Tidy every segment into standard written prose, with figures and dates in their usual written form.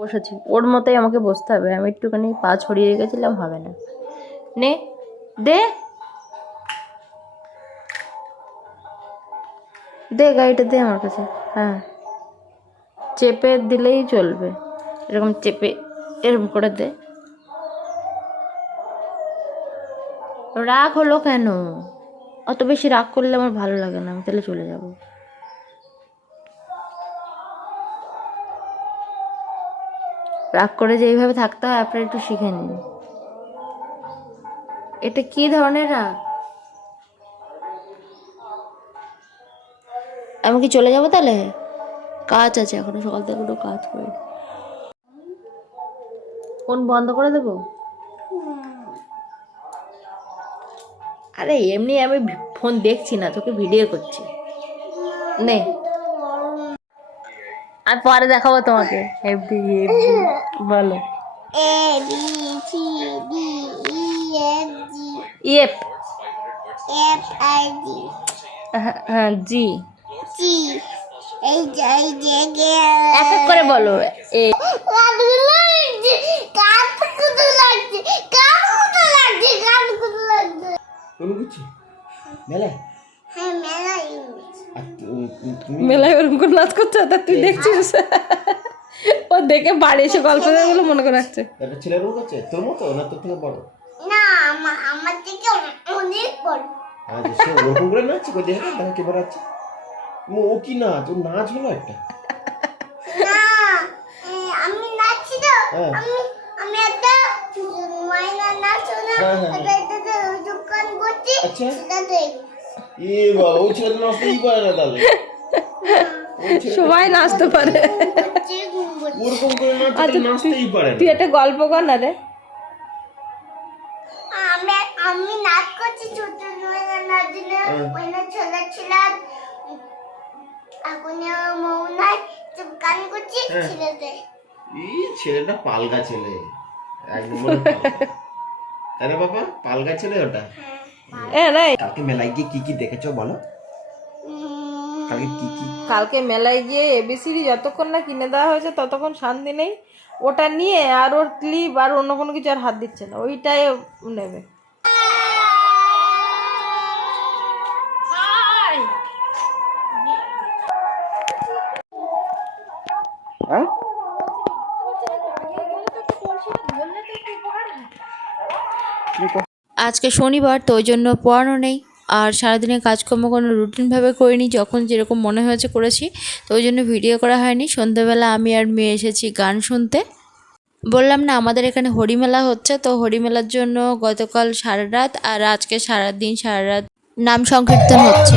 বসেছি, ওর মতোই আমাকে বসতে হবে। আমি একটুখানি পা ছড়িয়ে রেখেছিলাম, হবে না। নে দে দে গাড়িটা দে আমার কাছে। হ্যাঁ, চেপে দিলেই চলবে, এরকম চেপে এরকম করে দে। রাগ হলো কেন? অত বেশি রাগ করলে আমার ভালো লাগে না, আমি তাহলে চলে যাব। রাগ করে যে এইভাবে থাকতে হয় আপনারা একটু শিখে নিন। এটা কি ধরনের রাগ? আমি কি চলে যাবো তাহলে? কাজ আছে এখনো, সকাল থেকে কোনো কাজ করি। ফোন বন্ধ করে দেবো? আরে এমনি আমি ফোন দেখছি না, তোকে ভিডিও করছি। নে, আর পরে দেখাবো তোমাকে। হেভি হেভি বলো। A B C D E F G ইয়েপ। F I G হ্যাঁ, জি। G H I J K এক এক করে বলো। এ মেলায় ওরকম করে নাচ করছে, তা তুই দেখছিস? ও দেখে বাড়ি এসে গল্প গুলো মনে করে রাখছে। একটা ছেলের মুখ আছে তোর মতো না তোর থেকে বড়? না, আমার থেকে অনেক বড়। আচ্ছা, সে ওরকম করে নাচছে, কই দেখে দেখা কি বাড়াচ্ছে। ও কি নাচ? ও নাচ হলো একটা। না, আমি নাচছি তো। আমি একটা মাইনা নাচ না, এটা দোকান করছি। আচ্ছা, সেটা দেখ। এ বাবা, ওই ছেলে তো নাচতেই পারে না তাহলে। সবাই নাচতে পারে। ওরকম করে নাচতেই পারে না। তুই একটা গল্প কর না রে। আমি নাচ করছি ছোট নাচলে ওইনা ছেলে ছিলাম। এখন মৌ নাই গান করছি ছেলেদের। এই ছেলেটা পালগা ছেলে, একদম তাই না বাবা? পালগা ছেলে ওটা। কালকে মেলায় গিয়ে কি কি দেখেছো বলো? কালকে মেলায় গিয়ে এবিসিডি যতক্ষণ না কিনে দেওয়া হয়েছে ততক্ষণ শান্তি নেই। ওটা নিয়ে আর ওর ক্লিপ আর অন্য কোনো কিছু আর হাত দিচ্ছে না, ওইটাই নেবে। আজকে শনিবার তো ওই জন্য পড়ানো নেই, আর সারাদিনের কাজকর্ম কোনো রুটিনভাবে করিনি, যখন যেরকম মনে হয়েছে করেছি, তো ওই জন্য ভিডিও করা হয়নি। সন্ধ্যেবেলা আমি আর মেয়ে এসেছি গান শুনতে। বললাম না আমাদের এখানে হরিমেলা হচ্ছে, তো হরিমেলার জন্য গতকাল সারা রাত আর আজকে সারাদিন সারা রাত নাম সংকীর্তন হচ্ছে।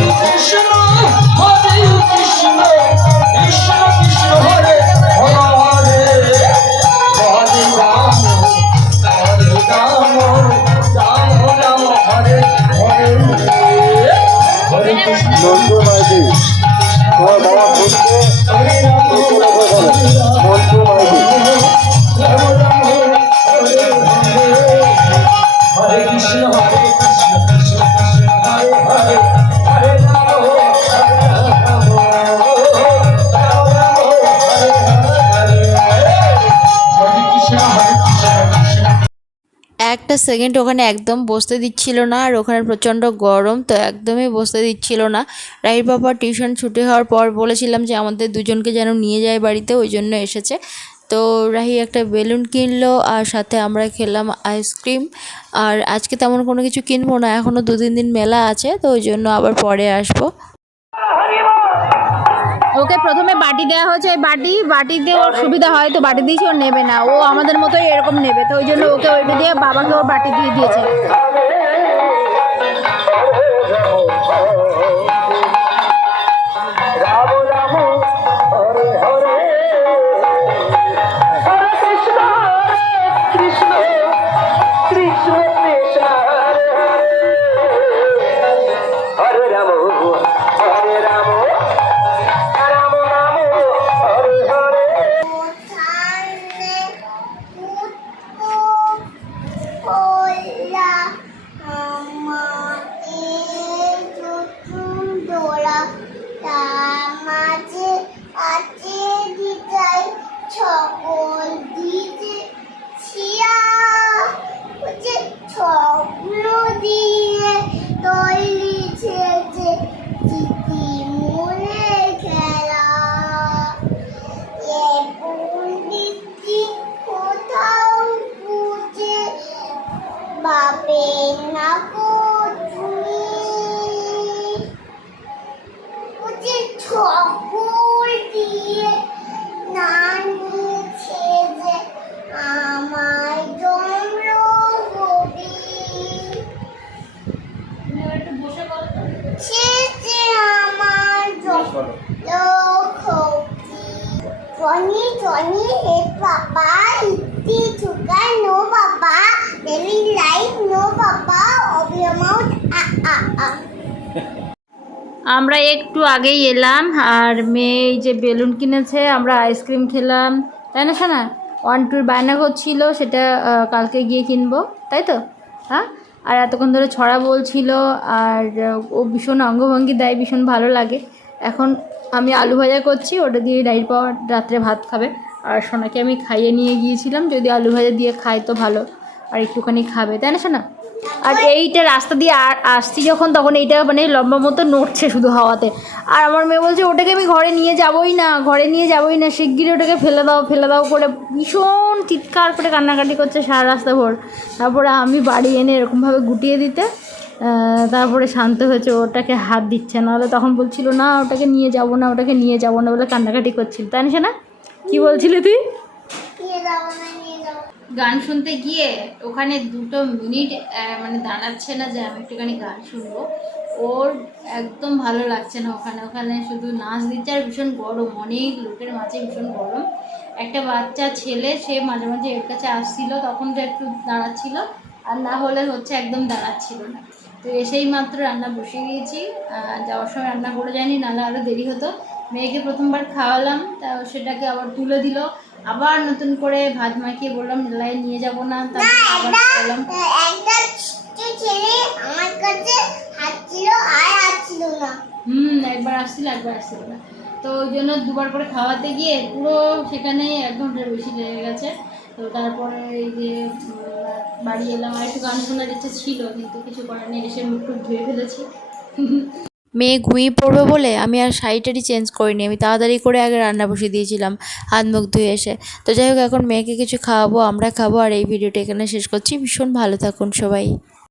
একটা সেকেন্ড ওখানে একদম বসতে দিচ্ছিল না, আর ওখানে প্রচণ্ড গরম, তো একদমই বসতে দিচ্ছিল না। রাহির বাবা টিউশন ছুটি হওয়ার পর বলেছিলাম যে আমাদের দুজনকে যেন নিয়ে যায় বাড়িতে, ওই জন্য এসেছে। তো রাহি একটা বেলুন কিনলো আর সাথে আমরা খেলাম আইসক্রিম। আর আজকে তেমন কোনো কিছু কিনবো না, এখনও 2-3 দিন মেলা আছে, তো ওই জন্য আবার পরে আসবো। ওকে প্রথমে বাটি দেওয়া হয়েছে, ওই বাটিতে ওর সুবিধা হয় তো বাটি দিয়েছে, ও নেবে না, ও আমাদের মতোই এরকম নেবে, তো ওই জন্য ওকে ওইটা দিয়ে বাবাকে ওর বাটি দিয়ে দিয়েছে। papa, itty sugar, no papa, daily life, no papa, open your mouth, আমরা একটু আগেই এলাম আর মেয়ে এই যে বেলুন কিনেছে, আমরা আইসক্রিম খেলাম, তাই না শোনা? 1-2 বায়না করছিল, সেটা কালকে গিয়ে কিনবো, তাই তো? হ্যাঁ, আর এতক্ষণ ধরে ছড়া বলছিল, আর ও ভীষণ অঙ্গভঙ্গি দেয়, ভীষণ ভালো লাগে। এখন আমি আলু ভাজা করছি, ওটা দিয়ে ডাইর পাওয়ার রাত্রে ভাত খাবে। আর সোনাকে আমি খাইয়ে নিয়ে গিয়েছিলাম, যদি আলু ভাজা দিয়ে খায় তো ভালো, আর একটুখানি খাবে, তাই না সোনা? আর এইটা রাস্তা দিয়ে আসছি যখন, তখন এইটা মানে লম্বা মতো নড়ছে শুধু হাওয়াতে। আর আমার মেয়ে বলছে ওটাকে আমি ঘরে নিয়ে যাবোই না, শিগগিরই ওটাকে ফেলে দাও করে ভীষণ চিৎকার করে কান্নাকাটি করছে সারা রাস্তা ভোর। তারপরে আমি বাড়ি এনে এরকমভাবে গুটিয়ে দিতে তারপরে শান্ত হয়েছে, ওটাকে হাত দিচ্ছে, নাহলে তখন বলছিল না ওটাকে নিয়ে যাবো না বলে কান্নাকাটি করছিল, তাই না? কি বলছিলি তুই? গান শুনতে গিয়ে ওখানে 2 মিনিট মানে দাঁড়াচ্ছে না যে আমি একটুখানি গান শুনবো। ওর একদম ভালো লাগছে না ওখানে শুধু নাচ দিচ্ছে, আর ভীষণ গরম, অনেক লোকের মাঝে ভীষণ গরম। একটা বাচ্চা ছেলে, সে মাঝে মাঝে এর কাছে আসছিল, তখন তো একটু দাঁড়াচ্ছিল, আর না হলে হচ্ছে একদম দাঁড়াচ্ছিল না। তো এসেই মাত্র রান্না বসিয়ে দিয়েছি, যাওয়ার সময় রান্না করে যায়নি, নাহলে আরও দেরি হতো। মেয়েকে প্রথমবার খাওয়ালাম, তা সেটাকে আবার তুলে দিল, আবার নতুন করে ভাত মাখিয়ে বললাম মেলায় নিয়ে যাব না, তারপর আবার খাওয়ালাম। একটা ছেলে আমার কাছে হাঁটছিল আর হাঁটছিল না। একবার আসছিল না, তো ওই জন্য 2বার করে খাওয়াতে গিয়ে পুরো সেখানে 1 ঘন্টার বেশি লেগে গেছে। তো তারপরে এই যে বাড়ি এলাম, আর একটু গান শোনার ইচ্ছে ছিল, কিন্তু কিছু করার নেই, এসে মুখ টুক ধুয়ে ফেলেছি। মেয়ে ঘুমিয়ে পড়বে বলে আমি আর শাড়িটারি চেঞ্জ করিনি, আমি তাড়াতাড়ি করে আগে রান্না বসিয়ে দিয়েছিলাম হাত মুখ ধুয়ে এসে। তো যাই হোক, এখন মেয়েকে কিছু খাওয়াবো, আমরা খাবো, আর এই ভিডিওটা এখানে শেষ করছি। ভীষণ ভালো থাকুন সবাই।